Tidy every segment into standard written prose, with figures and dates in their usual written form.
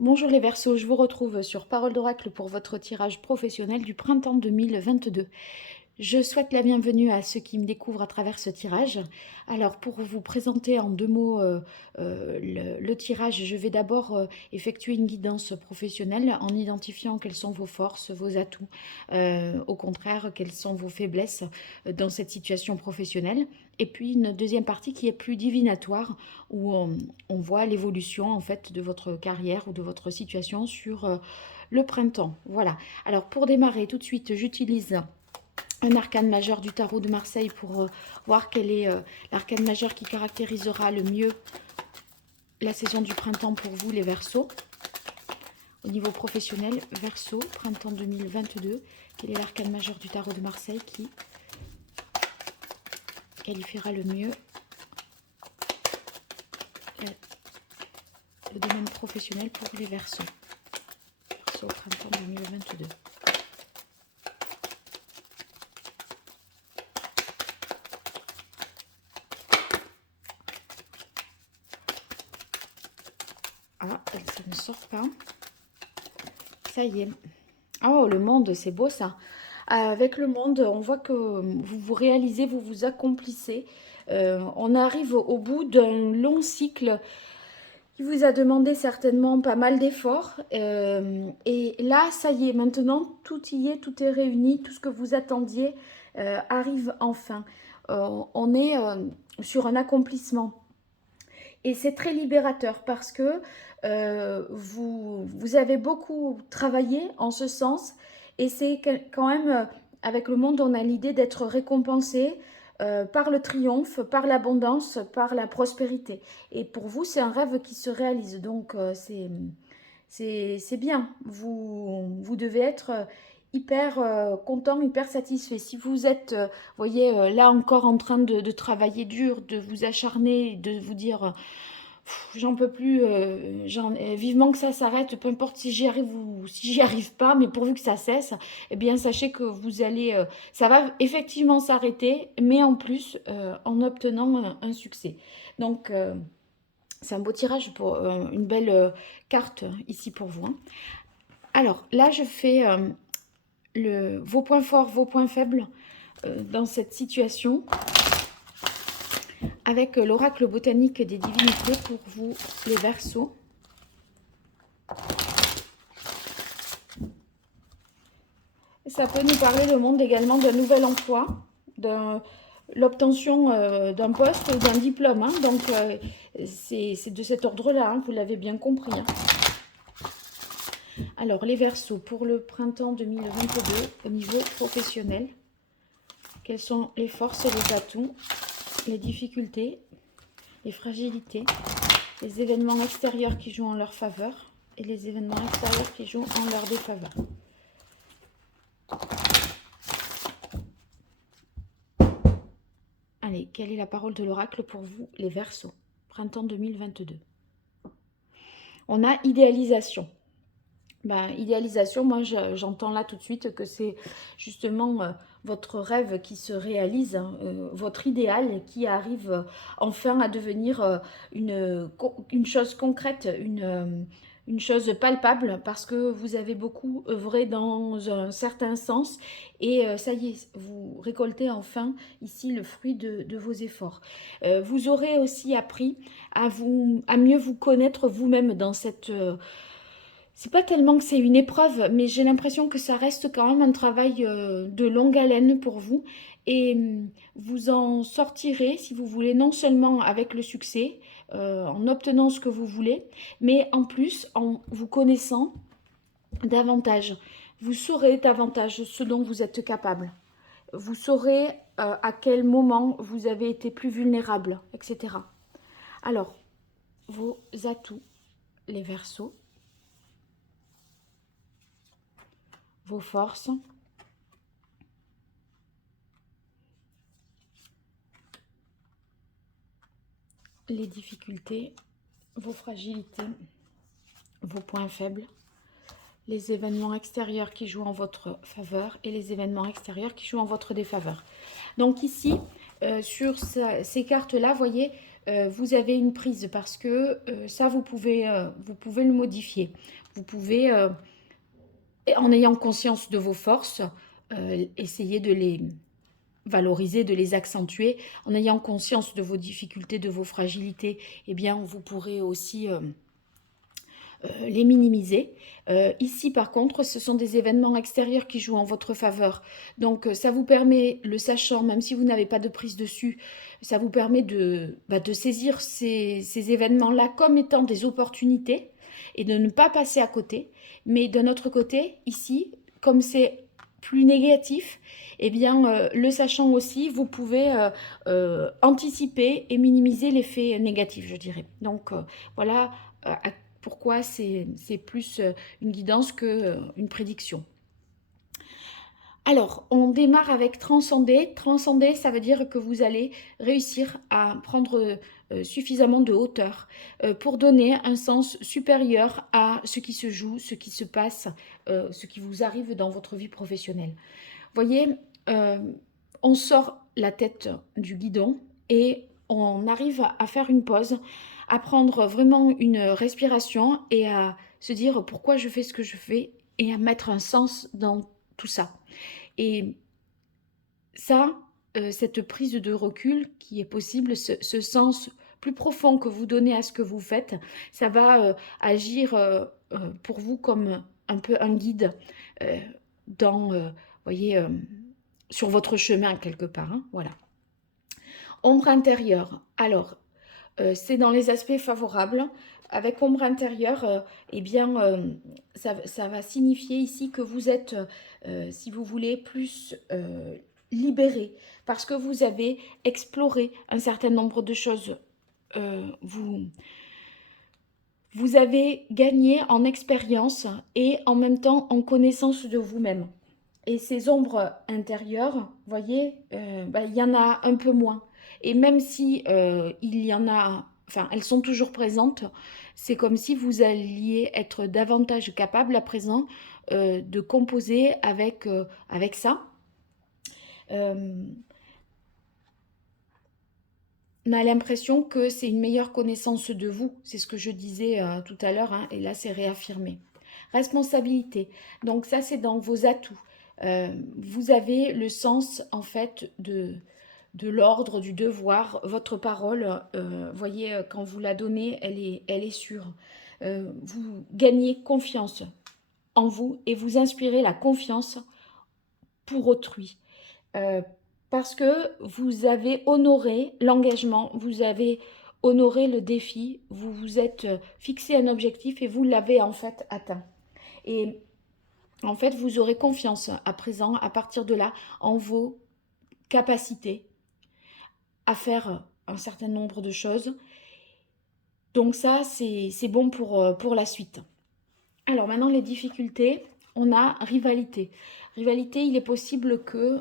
Bonjour les Verseaux, je vous retrouve sur Parole d'Oracle pour votre tirage professionnel du printemps 2022. Je souhaite la bienvenue à ceux qui me découvrent à travers ce tirage. Alors pour vous présenter en 2 mots le tirage, je vais d'abord effectuer une guidance professionnelle en identifiant quelles sont vos forces, vos atouts, au contraire quelles sont vos faiblesses dans cette situation professionnelle. Et puis une deuxième partie qui est plus divinatoire où on voit l'évolution en fait de votre carrière ou de votre situation sur le printemps. Voilà. Alors pour démarrer tout de suite, j'utilise un arcane majeur du tarot de Marseille pour voir quel est l'arcane majeur qui caractérisera le mieux la saison du printemps pour vous les Verseaux. Au niveau professionnel, Verseaux, printemps 2022, quel est l'arcane majeur du tarot de Marseille qui qualifiera le mieux le domaine professionnel pour les Verseaux. Verseaux, printemps 2022. Ah, ça ne sort pas. Ça y est. Oh, le monde, c'est beau ça. Avec le monde, on voit que vous vous réalisez, vous vous accomplissez. On arrive au bout d'un long cycle qui vous a demandé certainement pas mal d'efforts. Et là, ça y est, maintenant, tout y est, tout est réuni, tout ce que vous attendiez arrive enfin. On est sur un accomplissement. Et c'est très libérateur parce que vous avez beaucoup travaillé en ce sens. Et c'est quand même, avec le monde, on a l'idée d'être récompensé par le triomphe, par l'abondance, par la prospérité. Et pour vous, c'est un rêve qui se réalise. Donc, c'est bien. Vous devez être hyper content, hyper satisfait. Si vous êtes, voyez, là encore en train de travailler dur, de vous acharner, de vous dire j'en peux plus, vivement que ça s'arrête, peu importe si j'y arrive ou si j'y arrive pas, mais pourvu que ça cesse, eh bien sachez que vous allez, ça va effectivement s'arrêter, mais en plus en obtenant un succès. Donc c'est un beau tirage pour une belle carte ici pour vous, hein. Alors là, je fais vos points forts, vos points faibles dans cette situation avec l'oracle botanique des divinités pour vous, les Verseaux. Ça peut nous parler, le monde, également d'un nouvel emploi, de l'obtention d'un poste ou d'un diplôme, hein. Donc, c'est de cet ordre-là, hein, vous l'avez bien compris, hein. Alors, les Verseaux, pour le printemps 2022, au niveau professionnel, quelles sont les forces et les atouts, les difficultés, les fragilités, les événements extérieurs qui jouent en leur faveur et les événements extérieurs qui jouent en leur défaveur. Allez, quelle est la parole de l'oracle pour vous, les Verseaux, printemps 2022? On a idéalisation. Ben, idéalisation, moi j'entends là tout de suite que c'est justement votre rêve qui se réalise, hein, votre idéal qui arrive enfin à devenir une chose concrète, une chose palpable, parce que vous avez beaucoup œuvré dans un certain sens et ça y est, vous récoltez enfin ici le fruit de vos efforts. Vous aurez aussi appris à mieux vous connaître vous-même dans cette... c'est pas tellement que c'est une épreuve, mais j'ai l'impression que ça reste quand même un travail de longue haleine pour vous. Et vous en sortirez, si vous voulez, non seulement avec le succès, en obtenant ce que vous voulez, mais en plus en vous connaissant davantage. Vous saurez davantage ce dont vous êtes capable. Vous saurez à quel moment vous avez été plus vulnérable, etc. Alors, vos atouts, les Verseaux, vos forces, les difficultés, vos fragilités, vos points faibles, les événements extérieurs qui jouent en votre faveur et les événements extérieurs qui jouent en votre défaveur. Donc ici, sur ces cartes-là, vous voyez, vous avez une prise parce que ça, vous pouvez le modifier. Vous pouvez, en ayant conscience de vos forces, essayer de les valoriser, de les accentuer. En ayant conscience de vos difficultés, de vos fragilités, eh bien, vous pourrez aussi les minimiser. Ici, par contre, ce sont des événements extérieurs qui jouent en votre faveur. Donc, ça vous permet, le sachant, même si vous n'avez pas de prise dessus, ça vous permet de saisir ces événements-là comme étant des opportunités et de ne pas passer à côté. Mais d'un autre côté, ici, comme c'est plus négatif, eh bien, le sachant aussi, vous pouvez anticiper et minimiser l'effet négatif, je dirais. Donc, voilà pourquoi c'est plus une guidance qu'une prédiction. Alors, on démarre avec transcender. Transcender, ça veut dire que vous allez réussir à prendre suffisamment de hauteur pour donner un sens supérieur à ce qui se joue, ce qui se passe, ce qui vous arrive dans votre vie professionnelle. Voyez, on sort la tête du guidon et on arrive à faire une pause, à prendre vraiment une respiration et à se dire pourquoi je fais ce que je fais et à mettre un sens dans tout ça. Et ça, cette prise de recul qui est possible, ce sens plus profond que vous donnez à ce que vous faites, ça va agir pour vous comme un peu un guide dans, voyez, sur votre chemin quelque part. Hein, voilà. Ombre intérieure. Alors, c'est dans les aspects favorables. Avec ombre intérieure, eh bien, ça va signifier ici que vous êtes, si vous voulez, plus libéré parce que vous avez exploré un certain nombre de choses. Vous avez gagné en expérience et en même temps en connaissance de vous-même. Et ces ombres intérieures, voyez, il y en a un peu moins. Et même si il y en a, enfin, elles sont toujours présentes, c'est comme si vous alliez être davantage capable à présent de composer avec ça. On a l'impression que c'est une meilleure connaissance de vous. C'est ce que je disais tout à l'heure, hein, et là c'est réaffirmé. Responsabilité. Donc ça, c'est dans vos atouts. Vous avez le sens, en fait, de l'ordre, du devoir. Votre parole, voyez, quand vous la donnez, elle est sûre. Vous gagnez confiance en vous et vous inspirez la confiance pour autrui. Parce que vous avez honoré l'engagement, vous avez honoré le défi, vous vous êtes fixé un objectif et vous l'avez en fait atteint. Et en fait, vous aurez confiance à présent, à partir de là, en vos capacités à faire un certain nombre de choses. Donc ça, c'est bon pour la suite. Alors maintenant, les difficultés, on a rivalité. Rivalité, il est possible que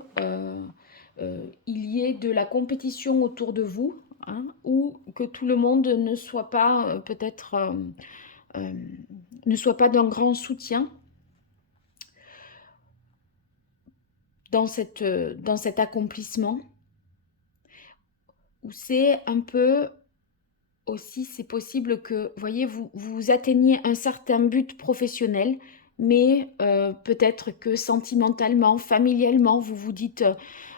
il y ait de la compétition autour de vous, hein, ou que tout le monde ne soit pas peut-être ne soit pas d'un grand soutien dans cet accomplissement. Ou c'est un peu aussi, c'est possible que, voyez, vous atteigniez un certain but professionnel, mais peut-être que sentimentalement, familialement, vous vous dites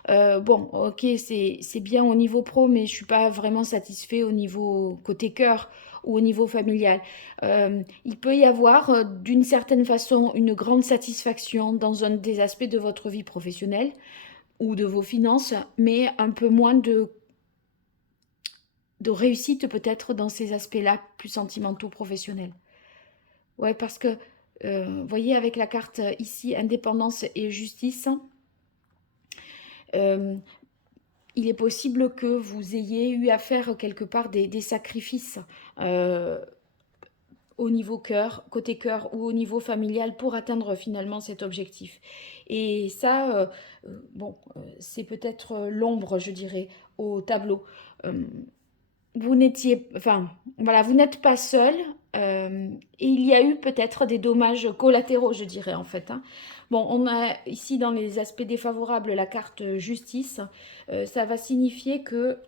bon, ok, c'est bien au niveau pro, mais je ne suis pas vraiment satisfait au niveau côté cœur ou au niveau familial. Il peut y avoir d'une certaine façon une grande satisfaction dans un des aspects de votre vie professionnelle ou de vos finances, mais un peu moins de réussite peut-être dans ces aspects-là plus sentimentaux, professionnels. Ouais, parce que, voyez, avec la carte ici, indépendance et justice, il est possible que vous ayez eu à faire quelque part des sacrifices au niveau cœur, côté cœur ou au niveau familial pour atteindre finalement cet objectif. Et ça, bon, c'est peut-être l'ombre, je dirais, au tableau. Vous n'étiez, enfin, voilà, vous n'êtes pas seul. Et il y a eu peut-être des dommages collatéraux, je dirais en fait. Hein. Bon, on a ici dans les aspects défavorables la carte justice. Ça va signifier que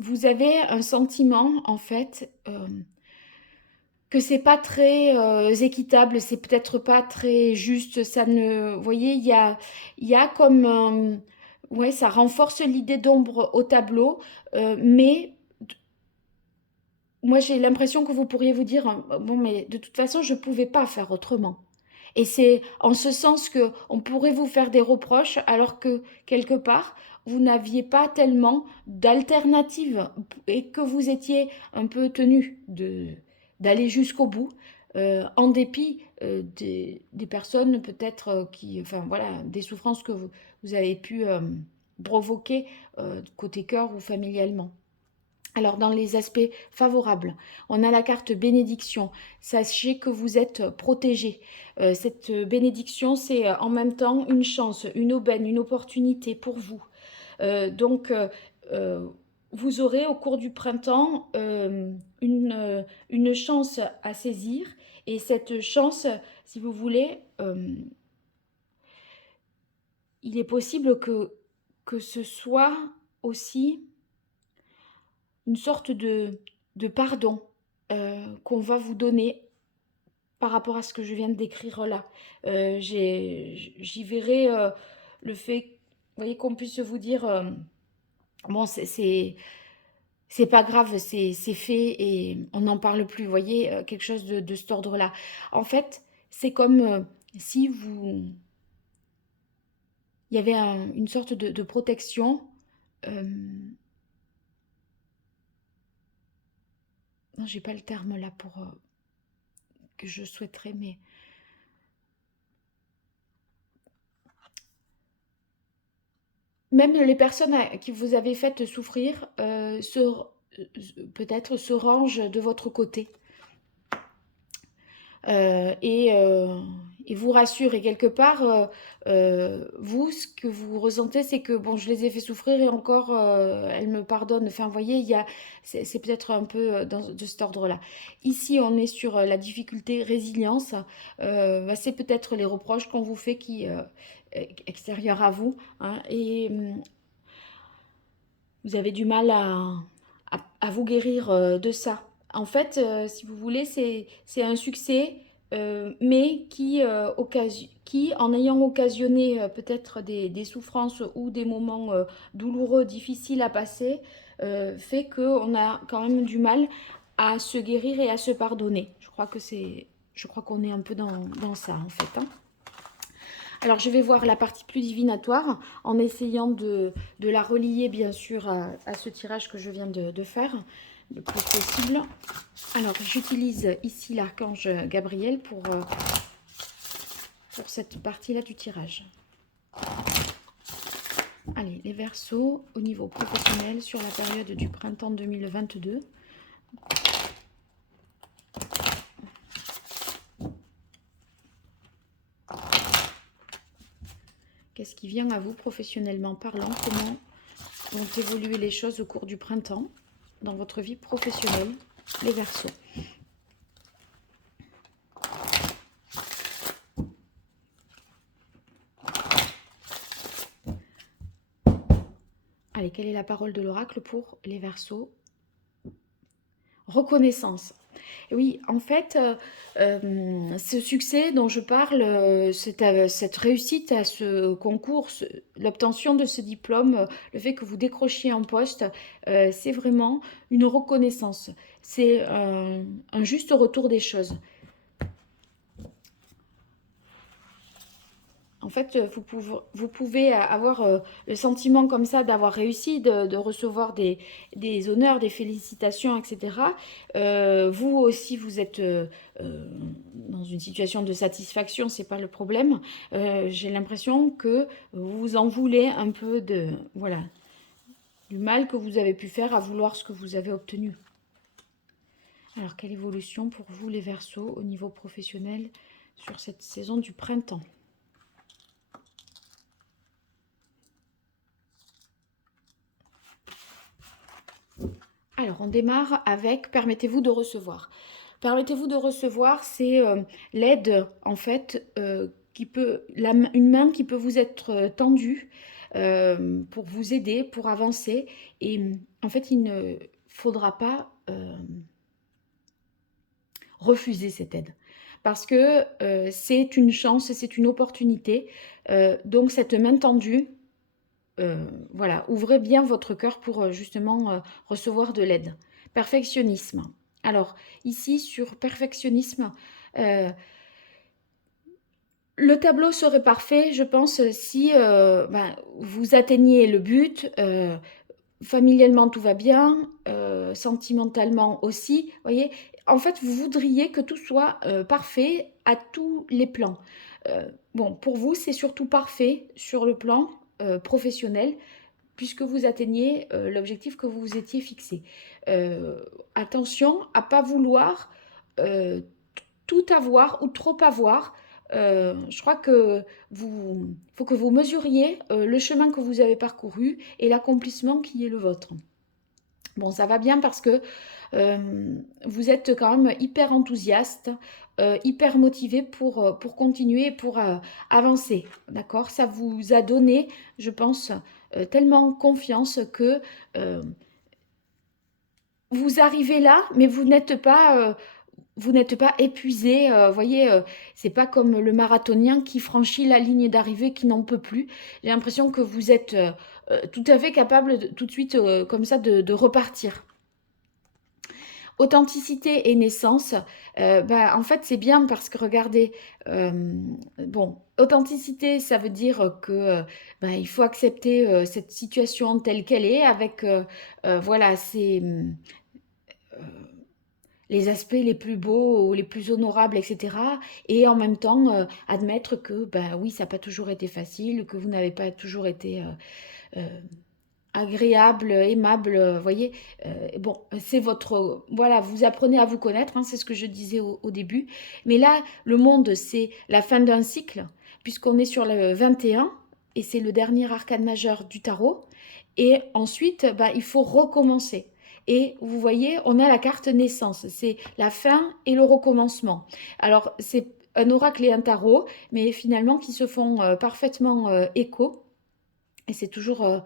vous avez un sentiment, en fait, que c'est pas très équitable, c'est peut-être pas très juste. Ça ne, vous voyez, il y a comme, ouais, ça renforce l'idée d'ombre au tableau, mais moi j'ai l'impression que vous pourriez vous dire, bon, mais de toute façon, je pouvais pas faire autrement. Et c'est en ce sens que on pourrait vous faire des reproches alors que quelque part vous n'aviez pas tellement d'alternatives et que vous étiez un peu tenu d'aller jusqu'au bout en dépit des personnes peut-être qui, enfin voilà, des souffrances que vous avez pu provoquer côté cœur ou familialement. Alors, dans les aspects favorables, on a la carte bénédiction. Sachez que vous êtes protégé. Cette bénédiction, c'est en même temps une chance, une aubaine, une opportunité pour vous. Donc, euh, vous aurez au cours du printemps une chance à saisir. Et cette chance, si vous voulez, il est possible que ce soit aussi une sorte de pardon qu'on va vous donner par rapport à ce que je viens de décrire là. J'y verrai le fait, vous voyez, qu'on puisse vous dire, bon, c'est pas grave, c'est fait et on n'en parle plus, vous voyez, quelque chose de cet ordre-là. En fait, c'est comme si vous, il y avait une sorte de protection. euh, non, j'ai pas le terme là pour que je souhaiterais, mais même les personnes qui vous avez fait souffrir peut-être se rangent de votre côté euh, et, euh, et vous rassurent. Et quelque part, vous, ce que vous ressentez, c'est que bon, je les ai fait souffrir et encore, elles me pardonnent. Enfin, vous voyez, c'est peut-être un peu de cet ordre-là. Ici, on est sur la difficulté résilience. Bah, c'est peut-être les reproches qu'on vous fait qui extérieurs à vous, hein, et vous avez du mal à vous guérir de ça. En fait, si vous voulez, c'est un succès, mais qui, en ayant occasionné peut-être des souffrances ou des moments douloureux, difficiles à passer, fait qu'on a quand même du mal à se guérir et à se pardonner. Je crois qu'on est un peu dans ça, en fait, hein. Alors, je vais voir la partie plus divinatoire en essayant de la relier, bien sûr, à ce tirage que je viens de faire, le plus possible. Alors, j'utilise ici l'archange Gabriel pour cette partie-là du tirage. Allez, les Verseaux au niveau professionnel sur la période du printemps 2022. Qu'est-ce qui vient à vous professionnellement parlant? Comment vont évoluer les choses au cours du printemps dans votre vie professionnelle, les Verseaux? Allez, quelle est la parole de l'oracle pour les Verseaux? Reconnaissance. Et oui, en fait, ce succès dont je parle, cette réussite à ce concours, l'obtention de ce diplôme, le fait que vous décrochiez un poste, c'est vraiment une reconnaissance. C'est un juste retour des choses. En fait, vous pouvez avoir le sentiment comme ça d'avoir réussi, de recevoir des honneurs, des félicitations, etc. Vous aussi, vous êtes dans une situation de satisfaction, c'est pas le problème. J'ai l'impression que vous vous en voulez un peu voilà, du mal que vous avez pu faire à vouloir ce que vous avez obtenu. Alors, quelle évolution pour vous, les Verseaux, au niveau professionnel sur cette saison du printemps? Alors, on démarre avec permettez-vous de recevoir. Permettez-vous de recevoir, c'est l'aide, en fait, une main qui peut vous être tendue pour vous aider, pour avancer. Et en fait, il ne faudra pas refuser cette aide. Parce que c'est une chance, c'est une opportunité. Donc, cette main tendue, voilà, ouvrez bien votre cœur pour justement recevoir de l'aide. Perfectionnisme. Alors, ici, sur perfectionnisme, le tableau serait parfait, je pense, si ben, vous atteigniez le but, familialement tout va bien, sentimentalement aussi, voyez? En fait, vous voudriez que tout soit parfait à tous les plans. Bon, pour vous, c'est surtout parfait sur le plan professionnel, puisque vous atteignez l'objectif que vous vous étiez fixé. Attention à ne pas vouloir euh, tout avoir ou trop avoir. Je crois que faut que vous mesuriez le chemin que vous avez parcouru et l'accomplissement qui est le vôtre. Bon, ça va bien parce que vous êtes quand même hyper enthousiaste, hyper motivé pour continuer, pour avancer. D'accord? Ça vous a donné, je pense, tellement confiance que vous arrivez là, mais vous n'êtes pas épuisé. Vous voyez, c'est pas comme le marathonien qui franchit la ligne d'arrivée, qui n'en peut plus. J'ai l'impression que vous êtes tout à fait capable tout de suite, comme ça, de repartir. Authenticité et naissance, bah, en fait, c'est bien parce que regardez, bon, authenticité, ça veut dire que bah, il faut accepter cette situation telle qu'elle est, avec voilà, c'est les aspects les plus beaux ou les plus honorables, etc. Et en même temps, admettre que, ben oui, ça n'a pas toujours été facile, que vous n'avez pas toujours été agréable, aimable, voyez. Bon, c'est votre... Voilà, vous apprenez à vous connaître, hein, c'est ce que je disais au début. Mais là, le monde, c'est la fin d'un cycle, puisqu'on est sur le 21, et c'est le dernier arcane majeur du tarot. Et ensuite, bah, il faut recommencer. Et vous voyez, on a la carte naissance. C'est la fin et le recommencement. Alors, c'est un oracle et un tarot, mais finalement qui se font parfaitement écho. Et c'est toujours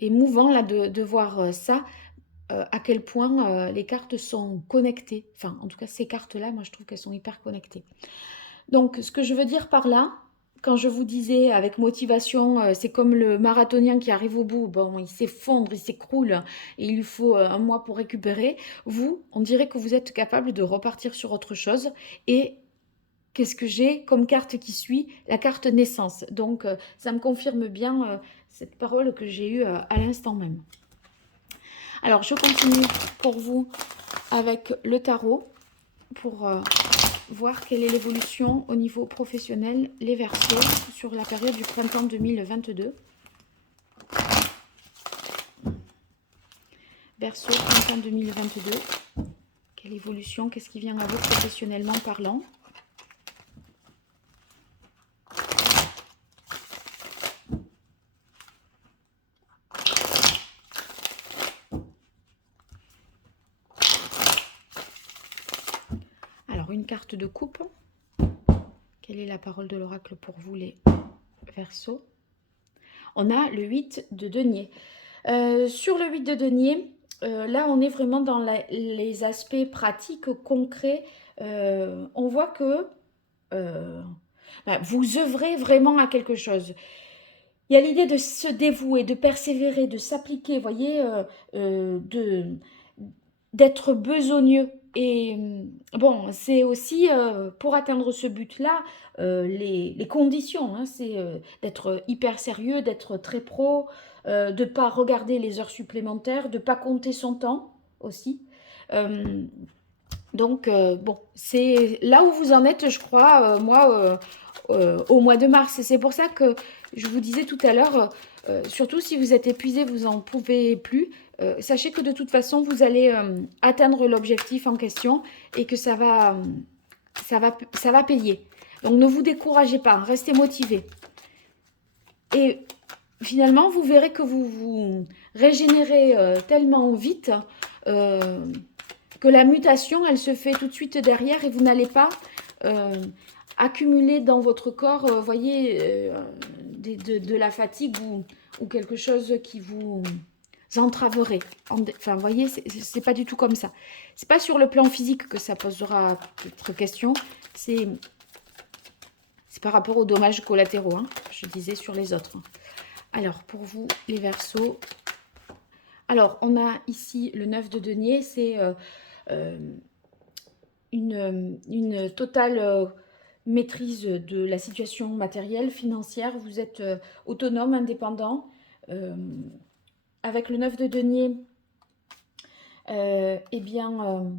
émouvant là, de voir ça, à quel point les cartes sont connectées. Enfin, en tout cas, ces cartes-là, moi, je trouve qu'elles sont hyper connectées. Donc, ce que je veux dire par là, quand je vous disais avec motivation, c'est comme le marathonien qui arrive au bout, bon, il s'effondre, il s'écroule, et il lui faut un mois pour récupérer. Vous, on dirait que vous êtes capable de repartir sur autre chose. Et qu'est-ce que j'ai comme carte qui suit? La carte naissance. Donc, ça me confirme bien cette parole que j'ai eue à l'instant même. Alors, je continue pour vous avec le tarot pour voir quelle est l'évolution au niveau professionnel, les Verseaux, sur la période du printemps 2022. Verseau, printemps 2022. Quelle évolution? Qu'est-ce qui vient à vous professionnellement parlant? Alors, une carte de coupe. Quelle est la parole de l'oracle pour vous, les Verseaux? On a le 8 de denier. Sur le 8 de denier, là, on est vraiment dans les aspects pratiques, concrets. On voit que vous œuvrez vraiment à quelque chose. Il y a l'idée de se dévouer, de persévérer, de s'appliquer, vous voyez, d'être besogneux. Et bon, c'est aussi pour atteindre ce but-là, les conditions, hein, c'est d'être hyper sérieux, d'être très pro, de ne pas regarder les heures supplémentaires, de ne pas compter son temps aussi. Donc, bon, c'est là où vous en êtes, je crois, moi, au mois de mars. Et c'est pour ça que je vous disais tout à l'heure, surtout si vous êtes épuisé, vous n'en pouvez plus, sachez que de toute façon, vous allez atteindre l'objectif en question et que ça va payer. Donc, ne vous découragez pas, restez motivés. Et finalement, vous verrez que vous vous régénérez tellement vite que la mutation, elle se fait tout de suite derrière et vous n'allez pas accumuler dans votre corps, voyez, de la fatigue ou quelque chose qui vous entraverait. Enfin, vous voyez, c'est pas du tout comme ça. C'est pas sur le plan physique que ça posera peut-être question. C'est par rapport aux dommages collatéraux, hein, je disais sur les autres. Alors, pour vous, les Verseaux. Alors, on a ici le 9 de denier. C'est une totale maîtrise de la situation matérielle, financière. Vous êtes autonome, indépendant. Avec le 9 de denier, eh bien,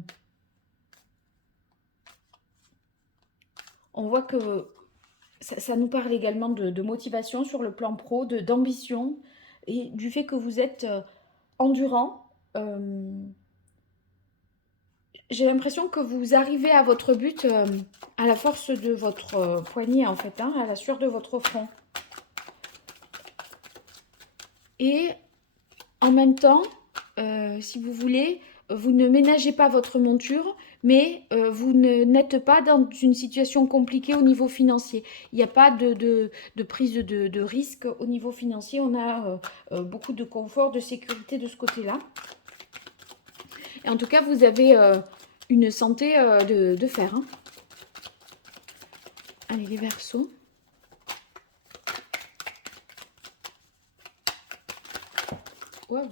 on voit que ça nous parle également de motivation sur le plan pro, d'ambition et du fait que vous êtes endurant. J'ai l'impression que vous arrivez à votre but à la force de votre poignet, en fait, hein, à la sueur de votre front. Et en même temps, si vous voulez, vous ne ménagez pas votre monture, mais vous n'êtes pas dans une situation compliquée au niveau financier. Il n'y a pas de prise de risque au niveau financier. On a beaucoup de confort, de sécurité de ce côté-là. Et en tout cas, vous avez une santé de fer. Hein. Allez, les Verseaux. Wow.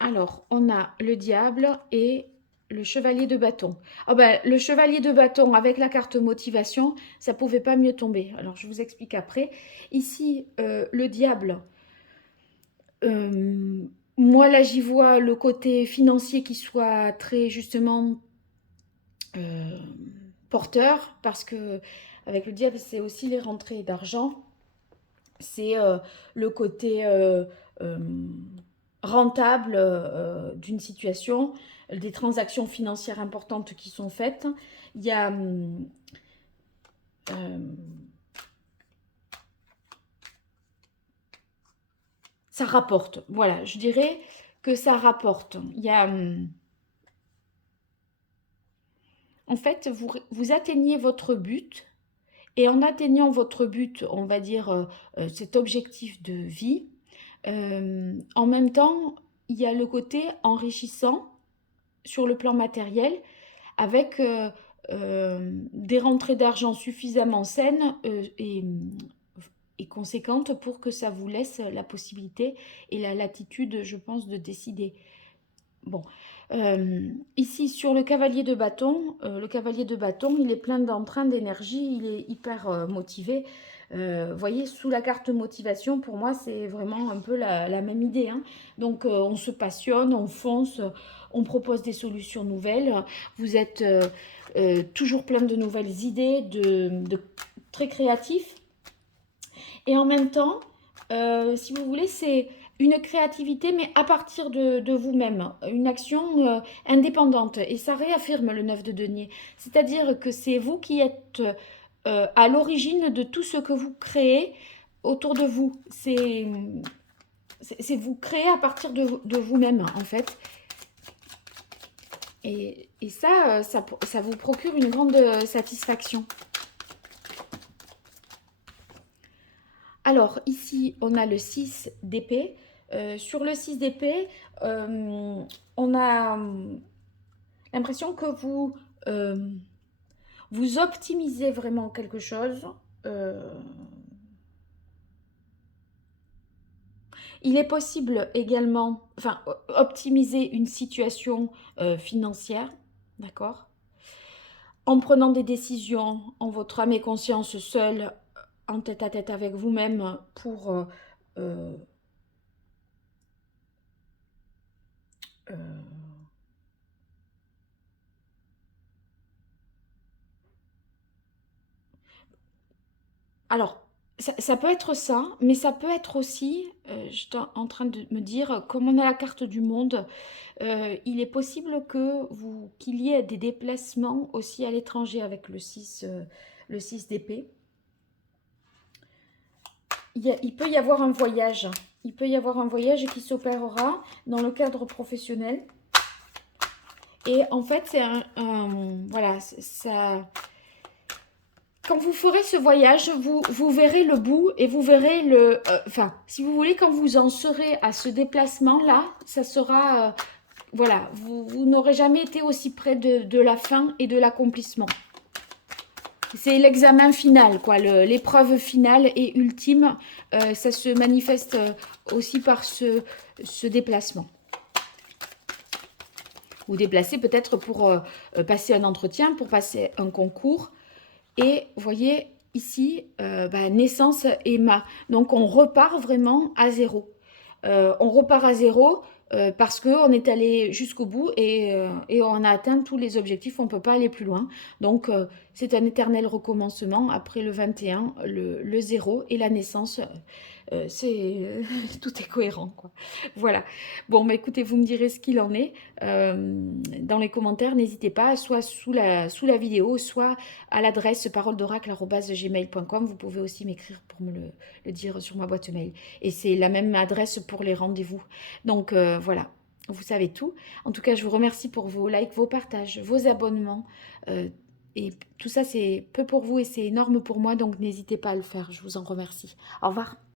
Alors, on a le diable et le chevalier de bâton. Oh ben, le chevalier de bâton avec la carte motivation, ça ne pouvait pas mieux tomber. Alors, je vous explique après. Ici, le diable, moi là, j'y vois le côté financier qui soit très justement porteur, parce que avec le diable, c'est aussi les rentrées d'argent. C'est le côté rentable d'une situation, des transactions financières importantes qui sont faites. Il y a ça rapporte. Voilà, je dirais que ça rapporte. Il y a en fait, vous atteignez votre but. Et en atteignant votre but, on va dire cet objectif de vie, en même temps, il y a le côté enrichissant sur le plan matériel avec des rentrées d'argent suffisamment saines et conséquentes pour que ça vous laisse la possibilité et la latitude, je pense, de décider. Bon, ici sur le cavalier de bâton, il est plein d'entrain, d'énergie, il est hyper motivé. Vous voyez, sous la carte motivation, pour moi, c'est vraiment un peu la même idée. Hein. Donc, on se passionne, on fonce, on propose des solutions nouvelles. Vous êtes toujours plein de nouvelles idées, très créatif. Et en même temps, si vous voulez, c'est une créativité, mais à partir de vous-même, une action indépendante. Et ça réaffirme le 9 de denier. C'est-à-dire que c'est vous qui êtes à l'origine de tout ce que vous créez autour de vous. C'est vous créez à partir de vous-même, en fait. Et ça vous procure une grande satisfaction. Alors, ici, on a le 6 d'épée. Sur le 6 d'épée, on a l'impression que vous optimisez vraiment quelque chose. Il est possible également, enfin, optimiser une situation financière, d'accord? En prenant des décisions en votre âme et conscience seule, en tête à tête avec vous-même pour alors, ça peut être ça, mais ça peut être aussi, j'étais en train de me dire, comme on a la carte du monde, il est possible qu'il y ait des déplacements aussi à l'étranger avec le 6 d'épée. Il peut y avoir un voyage. Il peut y avoir un voyage qui s'opérera dans le cadre professionnel. Et en fait, c'est voilà, ça... quand vous ferez ce voyage, vous verrez le bout et vous verrez le... Enfin, si vous voulez, quand vous en serez à ce déplacement-là, ça sera... voilà, vous n'aurez jamais été aussi près de la fin et de l'accomplissement. C'est l'examen final, quoi, l'épreuve finale et ultime. Ça se manifeste aussi par ce déplacement. Vous déplacez peut-être pour passer un entretien, pour passer un concours. Et vous voyez ici, naissance et donc on repart vraiment à zéro. On repart à zéro parce qu'on est allé jusqu'au bout et on a atteint tous les objectifs, on ne peut pas aller plus loin. Donc c'est un éternel recommencement après le 21, le 0 et la naissance. Tout est cohérent, quoi. Voilà. Bon, bah, écoutez, vous me direz ce qu'il en est dans les commentaires. N'hésitez pas, soit sous la vidéo, soit à l'adresse paroledoracle@gmail.com. Vous pouvez aussi m'écrire pour me le dire sur ma boîte mail. Et c'est la même adresse pour les rendez-vous. Donc, voilà. Vous savez tout. En tout cas, je vous remercie pour vos likes, vos partages, vos abonnements. Et tout ça, c'est peu pour vous et c'est énorme pour moi. Donc, n'hésitez pas à le faire. Je vous en remercie. Au revoir.